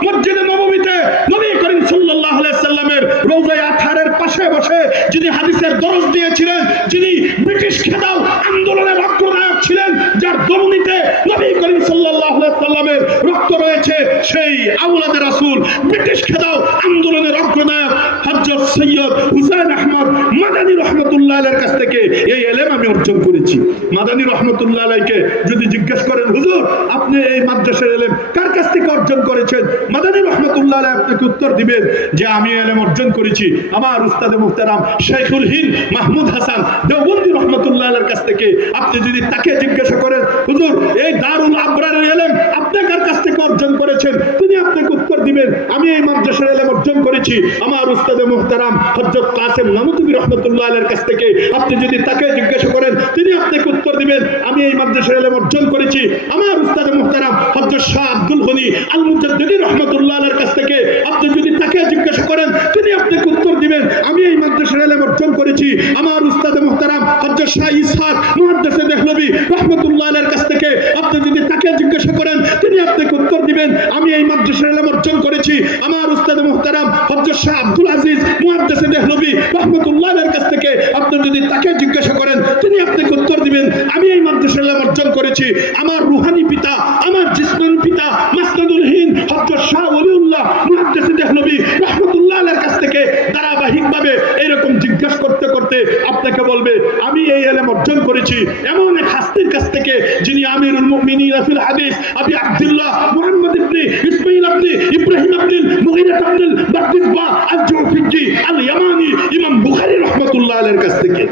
মসজিদে নববীতে নবী করিম সাল্লাল্লাহু আলাইহি সাল্লামের রওজায়ে আতহারের পাশে বসে যিনি হাদিসের দরস দিয়েছিলেন, যিনি ব্রিটিশ খেদাও আন্দোলনের অগ্রনায়ক ছিলেন, যার ধমনীতে নবী করিম সাল্লাল্লাহু আলাইহি সাল্লামের রক্ত রয়েছে, সেই আওলাদে রাসূল ব্রিটিশ খেদাও আন্দোলনের অগ্রনায়ক হযরত সৈয়দ হুসাইন আহমদ মাদানী রাহমাতুল্লাহ আলাইহির কাছ থেকে এই ইলম আমি অর্জন করেছি। মাদানী রাহমাতুল্লাহ আলাইহিকে যদি জিজ্ঞেস করেন হুজুর আপনি এই মাদ্রাসার ইলম কার কাছ থেকে অর্জন করেছেন? মাদানী রাহমাতুল্লাহ আলাইহি আপনাকে উত্তর দিবেন যে আমি ইলম অর্জন করেছি আমার উস্তাদে মুহতারাম শাইখুল হিন্দ মাহমুদ হাসান দেওবন্দি রাহমাতুল্লাহ আলাইহির কাছ থেকে। আপনি যদি তাকে জিজ্ঞাসা করেন হুজুর এই দারুল আবরারের ইলম আপনি কার কাছ থেকে অর্জন করেছেন? তিনি আপনাকে উত্তর দিবেন আমি এই মাদ্রাসার ইলম অর্জন করেছি আমার উস্তাদে মুহতারাম হযরত কাসেম নানুতুবি রাহমাতুল্লাহ আলাইহির কাছ থেকে। আপনি যদি তাকে জিজ্ঞাসা করেন তিনি আপনাকে উত্তর দিবেন আমি এই মাদ্রাসার ইলম অর্জন করেছি আমার উস্তাদে মুহতারাম হযরত শাহ আব্দুল গনি আল মুজাদ্দিদি রাহমাতুল্লাহ আলাইহির কাছ থেকে। আপনি যদি তাকে জিজ্ঞাসা করেন তিনি আপনাকে উত্তর দিবেন আমি এই মাদ্রাসার ইলম অর্জন করেছি আমার উস্তাদে মুহতারাম হযরত শাহ ইসহাক মুহাদ্দিসে দেহলভী রাহমাতুল্লাহ আলাইহির কাছ থেকে। আপনি যদি তাকে জিজ্ঞাসা করেন তিনি আপনাকে উত্তর দিবেন আমি এই মাদ্রাসার ইলম অর্জন করেছি আমার উস্তাদে মুহতারাম হযরত শাহ আব্দুল আজিজ মুহাদ্দিসে দেহলভী রাহমাতুল্লাহ আলাইহির কাছ থেকে। আপনি যদি তাকে জিজ্ঞাসা করেন তিনি আপনাকে উত্তর দিবেন আমি এই মাদ্রাসার ইলম অর্জন করেছি আমার রুহানি পিতা আমার জিসমানি পিতা মাসনাদুল হিন্দ হযরত শাহ ওলিউল্লাহ মুহাদ্দিসে দেহলভী রাহমাতুল্লাহ আলাইহির কাছ থেকে। ধারাবাহিকভাবে এরকম জিজ্ঞাসা করতে করতে আপনাকে বলবে আমি এই ইলম অর্জন করেছি এমন এক হাস্তির কাছ থেকে যিনি আমিরুল মুমিনিন ফিল হাদিস আবি আব্দুল্লাহ মুহাম্মদ ইবনে ইসমাঈল ইবনে ইব্রাহিম আব্দুল মুগীরা আব্দুল বাকরিসবা আল-জুফি আল-ইয়ামানি ইমাম বুখারী রাহমাতুল্লাহ আলাইহির কাছ থেকে।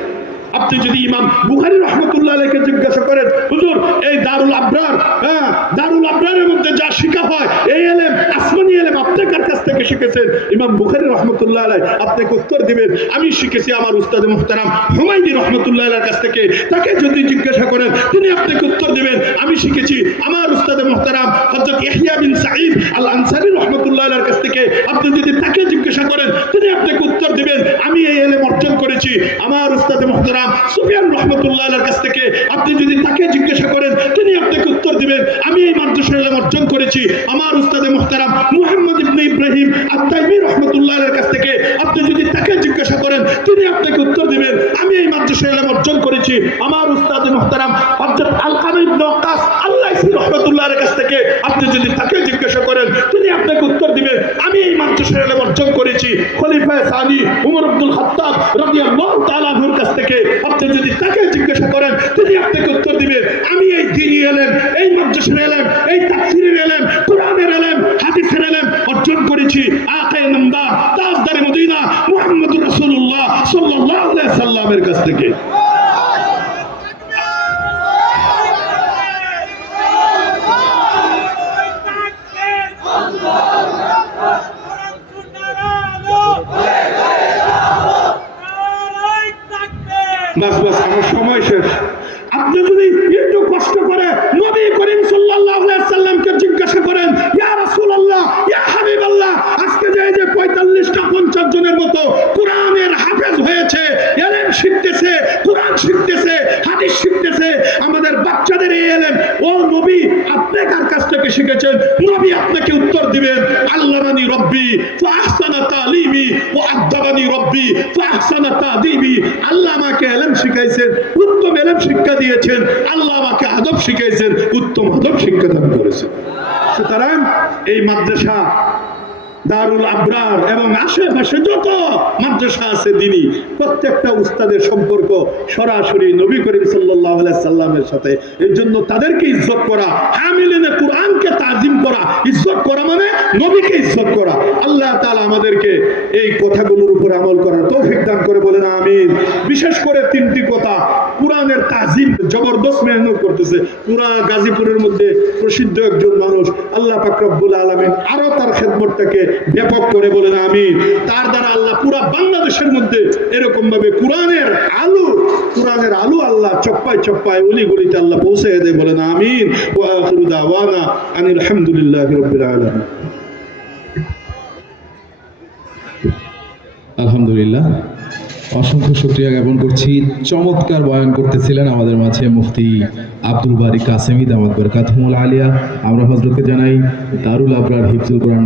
আপনি যদি ইমাম বুখারী রাহমাতুল্লাহ আলাইহিকে জিজ্ঞাসা করেন হুজুর এই দারুল আবরার দারুল আবরারের মধ্যে যা শিক্ষা হয় এই ইলম আসমানি ইলম আপনি কার কাছ থেকে শিখেছেন? ইমাম বুখারী রাহমাতুল্লাহ আলাইহি আপনাকে উত্তর দিবেন আমি শিখেছি আমার উস্তাদে মুহতারাম হুমায়ুনী রাহমাতুল্লাহ আলাইহির কাছ থেকে। তাকে যদি জিজ্ঞাসা করেন তিনি আপনাকে উত্তর দিবেন আমি শিখেছি আমার উস্তাদে মুহতারাম হযরত ইহইয়া বিন সাঈদ আল আনসারী রাহমাতুল্লাহ আলাইহির কাছ থেকে। আপনি যদি তাকে জিজ্ঞাসা করেন তিনি আপনাকে উত্তর দিবেন আমি এই ইলম অর্জন করেছি আমার উস্তাদে মুহতারাম সুফিয়ান রাহমাতুল্লাহ আলাইহির কাছ থেকে। আপনি যদি তাকে জিজ্ঞাসা করেন তিনি আপনাকে উত্তর দিবেন আমি এই মাদ্রাসার ইলম অর্জন করেছি আমার উস্তাদে মুহতারাম মুহাম্মদ ইবনে ইব্রাহিম আত-তাইমি রাহমাতুল্লাহ আলাইহির কাছ থেকে। আপনি যদি তাকে জিজ্ঞাসা করেন তিনি আপনাকে উত্তর দিবেন আমি এই মাদ্রাসার ইলম অর্জন করেছি আমার উস্তাদে মুহতারাম হযরত আলকামা ইবনে ওয়াক্কাস আল-লাইসি রাহমাতুল্লাহ আলাইহির কাছ থেকে। আপনি যদি তাকে জিজ্ঞাসা করেন তিনি আপনাকে উত্তর দিবেন আমি এই মাদ্রাসার ইলম অর্জন করেছি খলিফা সানি উমর ইবনুল খাত্তাব রাদিয়াল্লাহু তাআলা আনহুর কাছ থেকে। আপনি যদি তাকে জিজ্ঞাসা করেন তিনি আপনাকে উত্তর দিবেন আমি এই দ্বীনি ইলম এই মাদ্রাসার ইলম এই তাফসীরের ইলম কোরআনের ইলম হাদিসের ইলম অর্জন করেছি আকায়ে নামদার তাজদারে মদিনা মুহাম্মদুর রাসূলুল্লাহ সাল্লাল্লাহু আলাইহি সাল্লামের কাছ থেকে। বাস আমার সময় শেষ। আপনি যদি একটু কষ্ট করে নবী করিম সাল্লাল্লাহু আলাইহি সাল্লামকে জিজ্ঞাসা করেন ইয়া রাসূলুল্লাহ ইয়া হাবিবাল্লাহ আজকে যে 45টা 50 জনের মতো কোরআনের হাফেজ হয়েছে ইলম শিখতেছে কোরআন শিখতেছে হাদিস শিখতেছে আমাদের বাচ্চাদের এই ইলম ও নবী আপনি কার কাছ থেকে শিখেছেন? নবী আপনাকে উত্তর দিবেন আল্লামানি রব্বি ফাহসানা তালিমি ওয়া আদাবানি রব্বি ফাহসানা তাদিবি। আল্লাহ আমাকে ইলম শিখাইছেন উত্তম ইলম শিক্ষা দিয়েছেন আল্লাহ আমাকে আদব শিখাইছেন উত্তম আদব শিক্ষা দান করেছেন। সুতরাং এই মাদ্রাসা দারুল আবরার এবং আশেপাশে যত মাদ্রাসা আছে দিনী, প্রত্যেকটা উস্তাদের সম্পর্ক সরাসরি নবী করিম সাল্লাল্লাহু আলাইহি সাল্লামের সাথে। এই জন্য তাদেরকে ইজ্জত করা, হামিলিনে কোরআনকে তাজিম করা, ইজ্জত করা মানে নবীকে ইজ্জত করা। আল্লাহ তাআলা আমাদেরকে এই কথাগুলোর উপর আমল করার তৌফিক দান করে, বলেন আমিন। বিশেষ করে তিনটি কথা, কোরআনের তাজিম জবরদস্ত মেহনত করতেছে। পুরা গাজীপুরের মধ্যে প্রসিদ্ধ একজন মানুষ, আল্লাহ পাক রব্বুল আলামিন আরো তার খেদমতটাকে ব্যাপক করে, বলেন আমিন। তার দ্বারা আল্লাহ পুরা বাংলাদেশের মধ্যে এরকম ভাবে কোরআনের আলু আল্লাহ চপ্পায় চপ্পায় অলি গলিতে আল্লাহ পৌঁছে দেয়, বলেন আমিন। ওয়া আখিরু দাওয়ানা আনিল হামদুলিল্লাহি রাব্বিল আলামিন। আলহামদুলিল্লাহ, অসংখ্য শুকরিয়া জ্ঞাপন করছি। চমৎকার বয়ান করতেছিলেন আমাদের মাঝে মুফতি আব্দুল বারী কাসেমি দামাত বরকাতুহুল আলিয়া। আমরা হযরতকে জানাই দারুল আবরার হিফজুল কোরআন